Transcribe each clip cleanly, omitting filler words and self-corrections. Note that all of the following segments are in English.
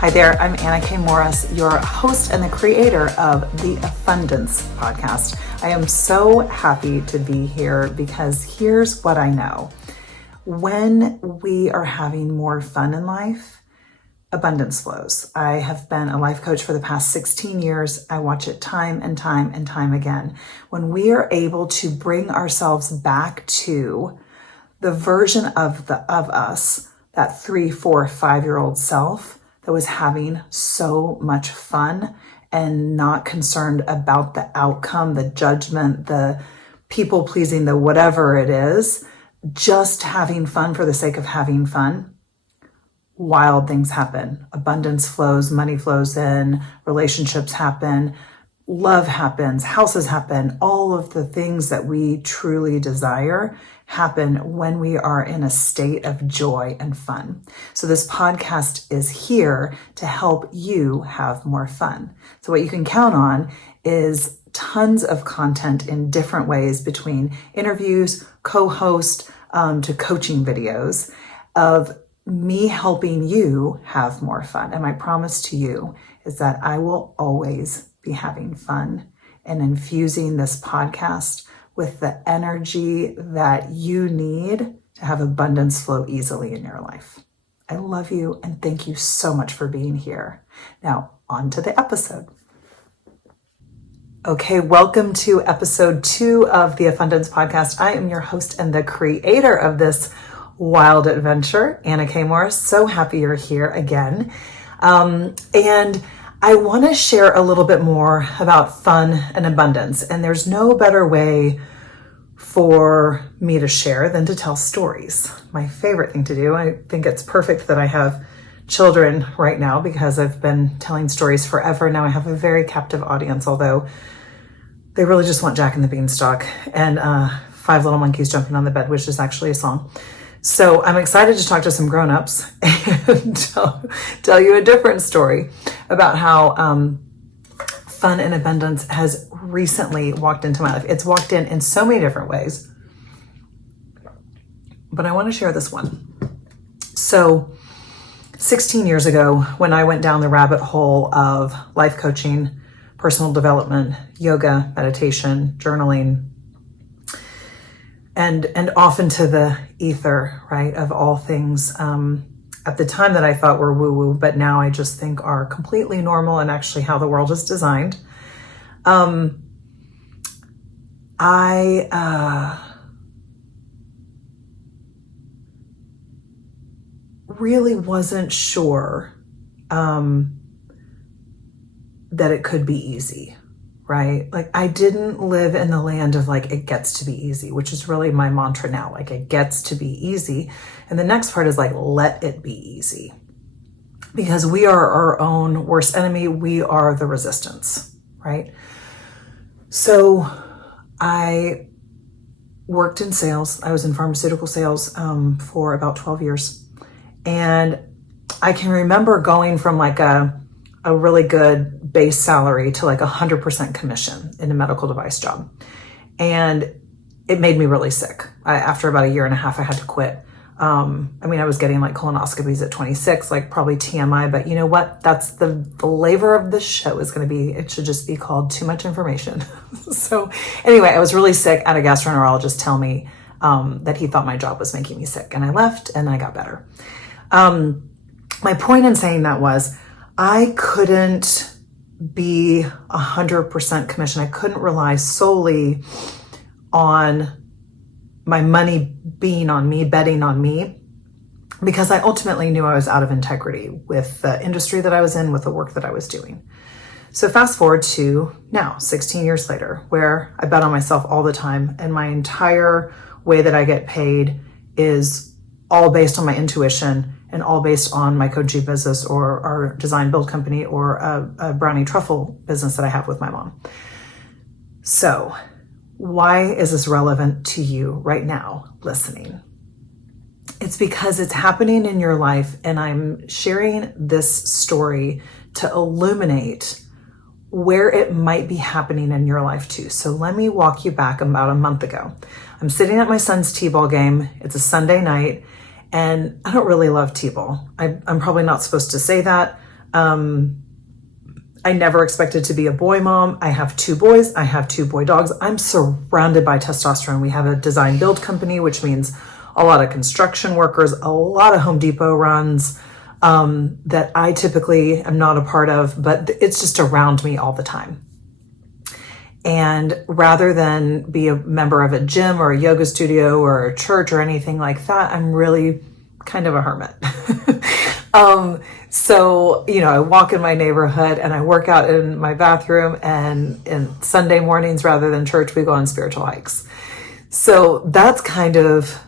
Hi there, I'm Anna K. Morris, your host and the creator of the Afundance podcast. I am so happy to be here because here's what I know. When we are having more fun in life, abundance flows. I have been a life coach for the past 16 years. I watch it time and time and time again. When we are able to bring ourselves back to the version of us, that 3, 4, 5-year-old self that was having so much fun and not concerned about the outcome, the judgment, the people pleasing, the whatever it is, just having fun for the sake of having fun, wild things happen. Abundance flows, money flows in, relationships happen, love happens, houses happen, all of the things that we truly desire happen when we are in a state of joy and fun. So this podcast is here to help you have more fun. So what you can count on is tons of content in different ways, between interviews, co-host, to coaching videos of me helping you have more fun. And my promise to you is that I will always be having fun and infusing this podcast with the energy that you need to have abundance flow easily in your life. I love you and thank you so much for being here. Now, on to the episode. Okay, welcome to episode 2 of the Afundance podcast. I am your host and the creator of this wild adventure, Anna K. Morris. So happy you're here again. And I want to share a little bit more about fun and abundance. And there's no better way for me to share than to tell stories. My favorite thing to do. I think it's perfect that I have children right now because I've been telling stories forever. Now I have a very captive audience, although they really just want Jack and the Beanstalk and 5 little monkeys jumping on the bed, which is actually a song. So I'm excited to talk to some grown-ups and tell you a different story about how fun and abundance has recently walked into my life. It's walked in so many different ways, but I want to share this one. So 16 years ago, when I went down the rabbit hole of life coaching, personal development, yoga, meditation, journaling, and off into the ether, right, of all things at the time that I thought were woo-woo, but now I just think are completely normal and actually how the world is designed. I really wasn't sure that it could be easy. Right? Like I didn't live in the land of like, it gets to be easy, which is really my mantra now. Like it gets to be easy. And the next part is like, let it be easy, because we are our own worst enemy. We are the resistance, right? So I worked in sales. I was in pharmaceutical sales for about 12 years. And I can remember going from like a really good base salary to like 100% commission in a medical device job. And it made me really sick. After about a year and a half, I had to quit. I was getting like colonoscopies at 26, like probably TMI, but you know what? That's the flavor of this show is going to be, it should just be called Too Much Information. So anyway, I was really sick. I had a gastroenterologist tell me that he thought my job was making me sick, and I left and I got better. My point in saying that was, I couldn't be 100% commission. I couldn't rely solely on my money being on me, betting on me, because I ultimately knew I was out of integrity with the industry that I was in, with the work that I was doing. So fast forward to now, 16 years later, where I bet on myself all the time, and my entire way that I get paid is all based on my intuition and all based on my coaching business or our design build company or a brownie truffle business that I have with my mom. So why is this relevant to you right now listening? It's because it's happening in your life, and I'm sharing this story to illuminate where it might be happening in your life too. So let me walk you back about a month ago. I'm sitting at my son's t-ball game. It's a Sunday night, and I don't really love t-ball. I'm probably not supposed to say that. I never expected to be a boy mom. I have 2 boys. I have 2 boy dogs. I'm surrounded by testosterone. We have a design build company, which means a lot of construction workers, a lot of Home Depot runs that I typically am not a part of, but it's just around me all the time. And rather than be a member of a gym or a yoga studio or a church or anything like that, I'm really kind of a hermit. So, I walk in my neighborhood and I work out in my bathroom, and Sunday mornings, rather than church, we go on spiritual hikes. So that's kind of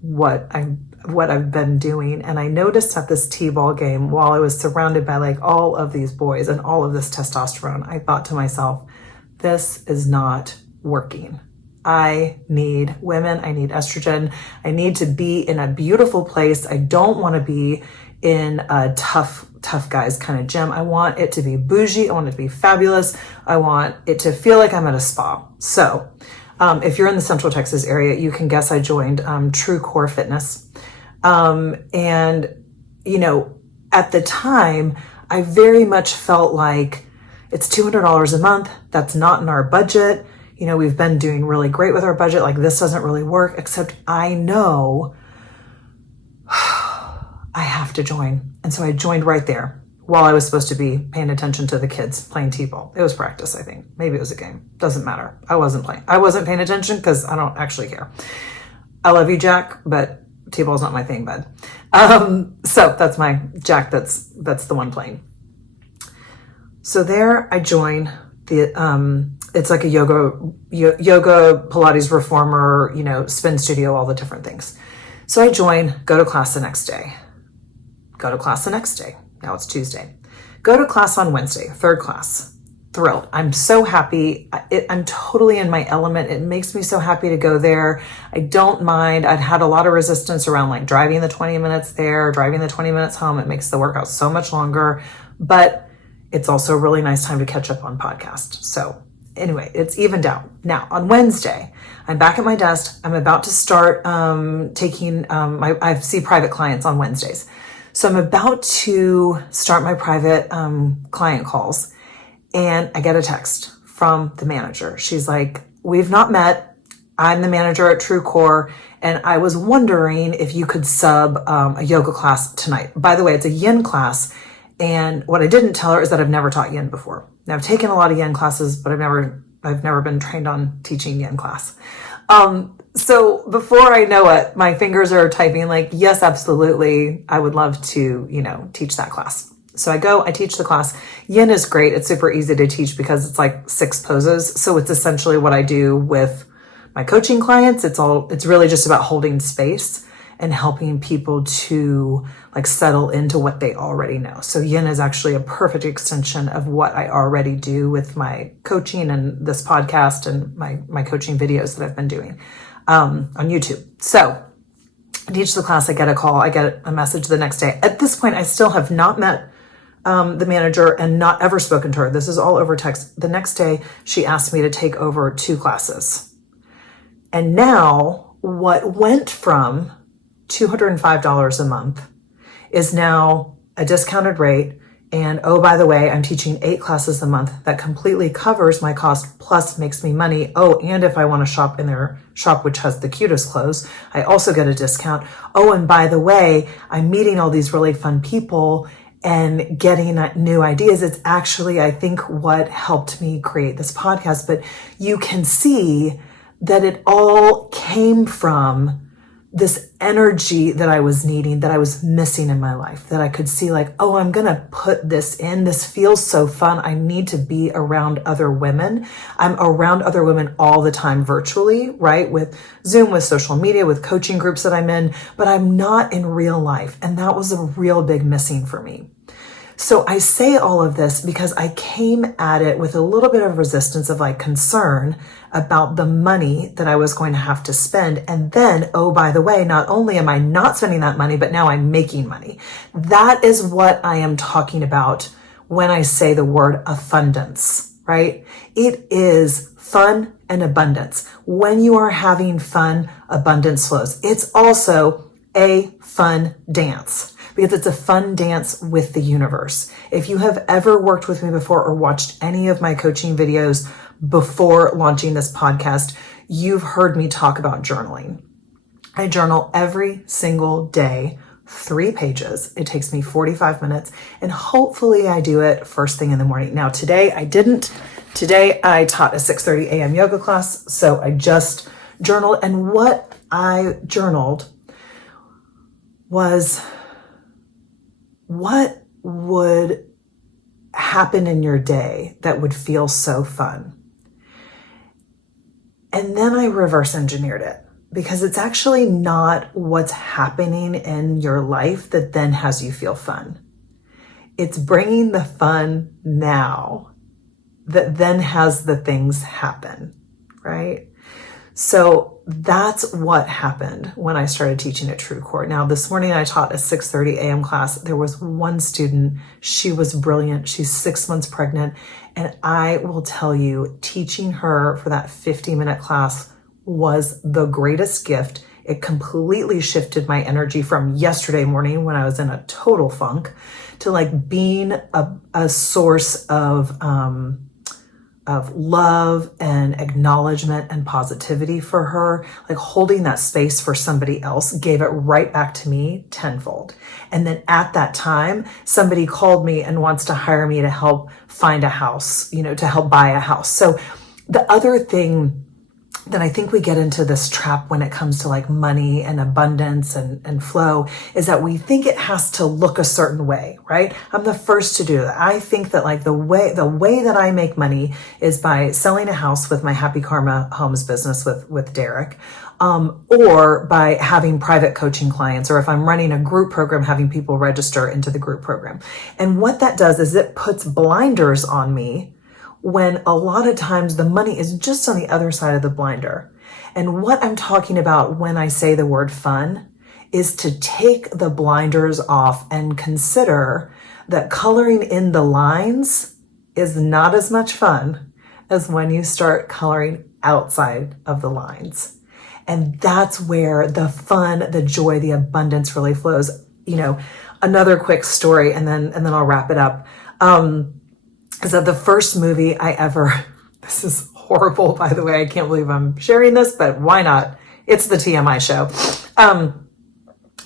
what I've been doing. And I noticed at this t-ball game, while I was surrounded by like all of these boys and all of this testosterone, I thought to myself, this is not working. I need women. I need estrogen. I need to be in a beautiful place. I don't want to be in a tough guys kind of gym. I want it to be bougie. I want it to be fabulous. I want it to feel like I'm at a spa. So if you're in the Central Texas area, you can guess I joined True Core Fitness. And, at the time, I very much felt like it's $200 a month. That's not in our budget. We've been doing really great with our budget. Like, this doesn't really work, except I know I have to join. And so I joined right there while I was supposed to be paying attention to the kids playing t-ball. It was practice, I think. Maybe it was a game. Doesn't matter. I wasn't paying attention because I don't actually care. I love you, Jack, but t-ball's not my thing, bud. So that's my Jack. That's the one playing. So there I join it's like a yoga, Pilates reformer, spin studio, all the different things. So I join, go to class the next day. Now it's Tuesday. Go to class on Wednesday, 3rd class. Thrilled. I'm so happy. I'm totally in my element. It makes me so happy to go there. I don't mind. I'd had a lot of resistance around like driving the 20 minutes there, driving the 20 minutes home. It makes the workout so much longer, but it's also a really nice time to catch up on podcast. So anyway, it's evened out. Now on Wednesday, I'm back at my desk. I'm about to start taking, I see private clients on Wednesdays. So I'm about to start my private client calls, and I get a text from the manager. She's like, we've not met. I'm the manager at True Core, and I was wondering if you could sub a yoga class tonight. By the way, it's a yin class. And what I didn't tell her is that I've never taught yin before. Now, I've taken a lot of yin classes, but I've never been trained on teaching yin class. So before I know it, my fingers are typing like, yes, absolutely. I would love to, teach that class. So I teach the class. Yin is great. It's super easy to teach because it's like 6 poses. So it's essentially what I do with my coaching clients. It's really just about holding space and helping people to like settle into what they already know. So yin is actually a perfect extension of what I already do with my coaching and this podcast and my coaching videos that I've been doing on YouTube. So I teach the class, I get a call, I get a message the next day. At this point, I still have not met the manager and not ever spoken to her. This is all over text. The next day, she asked me to take over 2 classes. And now what went from $205 a month is now a discounted rate. And oh, by the way, I'm teaching 8 classes a month that completely covers my cost plus makes me money. Oh, and if I want to shop in their shop, which has the cutest clothes, I also get a discount. Oh, and by the way, I'm meeting all these really fun people and getting new ideas. It's actually, I think, what helped me create this podcast. But you can see that it all came from this energy that I was needing, that I was missing in my life, that I could see like, oh, I'm going to put this in. This feels so fun. I need to be around other women. I'm around other women all the time virtually, right? With Zoom, with social media, with coaching groups that I'm in, but I'm not in real life. And that was a real big missing for me. So I say all of this because I came at it with a little bit of resistance of like concern about the money that I was going to have to spend. And then, oh, by the way, not only am I not spending that money, but now I'm making money. That is what I am talking about when I say the word Afundance, right? It is fun and abundance. When you are having fun, abundance flows. It's also a fun dance, because it's a fun dance with the universe. If you have ever worked with me before or watched any of my coaching videos before launching this podcast, you've heard me talk about journaling. I journal every single day, 3 pages. It takes me 45 minutes, and hopefully I do it first thing in the morning. Now, today I didn't. Today I taught a 6:30 a.m. yoga class, so I just journaled, and what I journaled was what would happen in your day that would feel so fun. And then I reverse engineered it, because it's actually not what's happening in your life that then has you feel fun. It's bringing the fun now that then has the things happen, right? So that's what happened when I started teaching at True Core. Now, this morning I taught a 6:30 a.m. class. There was one student. She was brilliant. She's 6 months pregnant. And I will tell you, teaching her for that 50-minute class was the greatest gift. It completely shifted my energy from yesterday morning when I was in a total funk to like being a source of love and acknowledgement and positivity for her. Like holding that space for somebody else gave it right back to me tenfold. And then at that time, somebody called me and wants to hire me to help find a house, to help buy a house. So the other thing that I think we get into this trap when it comes to like money and abundance and flow is that we think it has to look a certain way, right? I'm the first to do that. I think that like the way that I make money is by selling a house with my Happy Karma Homes business with Derek, or by having private coaching clients, or if I'm running a group program, having people register into the group program. And what that does is it puts blinders on me when a lot of times the money is just on the other side of the blinder. And what I'm talking about when I say the word fun is to take the blinders off and consider that coloring in the lines is not as much fun as when you start coloring outside of the lines. And that's where the fun, the joy, the abundance really flows. Another quick story, and then I'll wrap it up. Is that the first movie I ever, this is horrible, by the way, I can't believe I'm sharing this, but why not? It's the TMI show.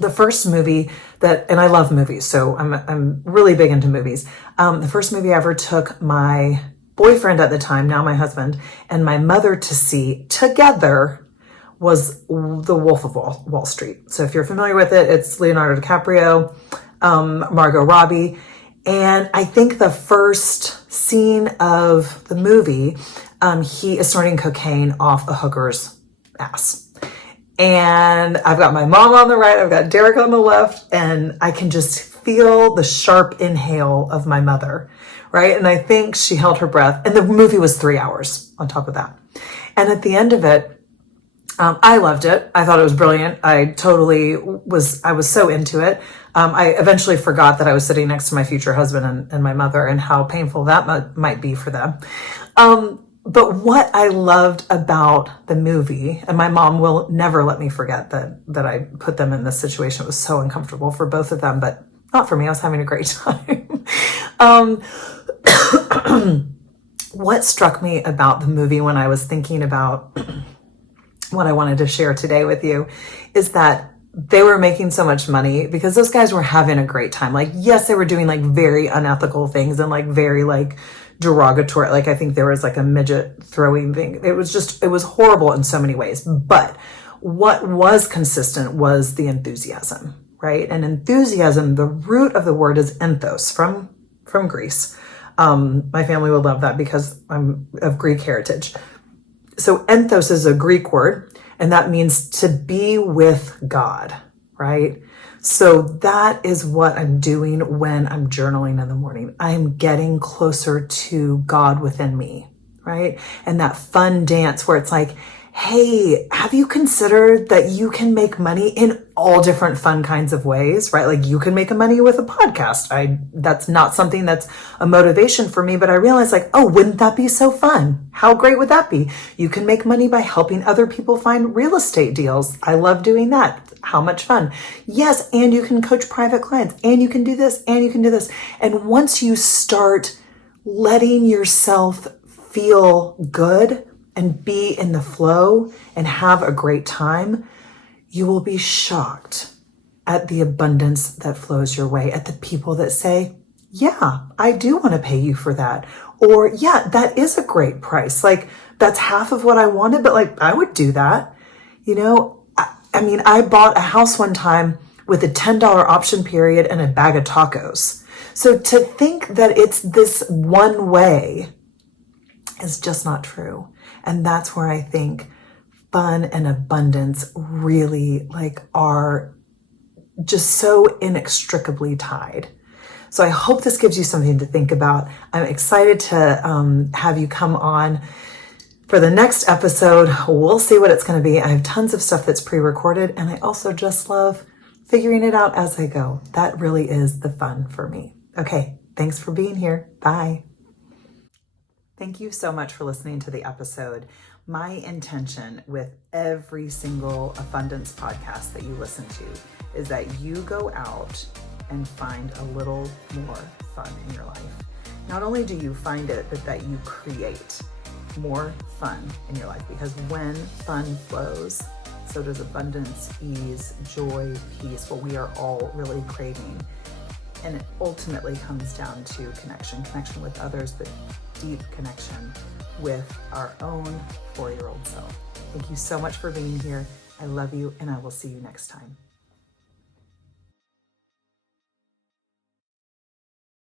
The first movie and I love movies, so I'm really big into movies. The first movie I ever took my boyfriend at the time, now my husband, and my mother to see together was The Wolf of Wall Street. So if you're familiar with it, it's Leonardo DiCaprio, Margot Robbie. And I think the first scene of the movie, he is snorting cocaine off a hooker's ass. And I've got my mom on the right, I've got Derek on the left, and I can just feel the sharp inhale of my mother, right? And I think she held her breath. And the movie was 3 hours on top of that. And at the end of it, I loved it. I thought it was brilliant. I was so into it. I eventually forgot that I was sitting next to my future husband and my mother and how painful that might be for them. But what I loved about the movie, and my mom will never let me forget that I put them in this situation. It was so uncomfortable for both of them, but not for me. I was having a great time. What struck me about the movie when I was thinking about what I wanted to share today with you is that they were making so much money because those guys were having a great time. Like, yes, they were doing like very unethical things and like very like derogatory. Like I think there was like a midget throwing thing. It was horrible in so many ways. But what was consistent was the enthusiasm, right? And enthusiasm, the root of the word is enthos from Greece. My family would love that because I'm of Greek heritage. So enthos is a Greek word, and that means to be with God, right? So that is what I'm doing when I'm journaling in the morning. I'm getting closer to God within me, right? And that fun dance where it's like, hey, have you considered that you can make money in all different fun kinds of ways, right? Like you can make money with a podcast. That's not something that's a motivation for me, but I realized like, oh, wouldn't that be so fun? How great would that be? You can make money by helping other people find real estate deals. I love doing that. How much fun. Yes. And you can coach private clients, and you can do this, and you can do this. And once you start letting yourself feel good and be in the flow and have a great time, you will be shocked at the abundance that flows your way, at the people that say, yeah, I do want to pay you for that. Or yeah, that is a great price. Like that's half of what I wanted, but like I would do that. You know, I mean, I bought a house one time with a $10 option period and a bag of tacos. So to think that it's this one way is just not true. And that's where I think fun and abundance really like are just so inextricably tied. So I hope this gives you something to think about. I'm excited to have you come on for the next episode. We'll see what it's going to be. I have tons of stuff that's pre-recorded, and I also just love figuring it out as I go. That really is the fun for me. Okay, thanks for being here. Bye. Thank you so much for listening to the episode. My intention with every single Afundance podcast that you listen to is that you go out and find a little more fun in your life. Not only do you find it, but that you create more fun in your life, because when fun flows, so does abundance, ease, joy, peace, what we are all really craving. And it ultimately comes down to connection with others, but deep connection with our own 4-year-old self. Thank you so much for being here. I love you, and I will see you next time.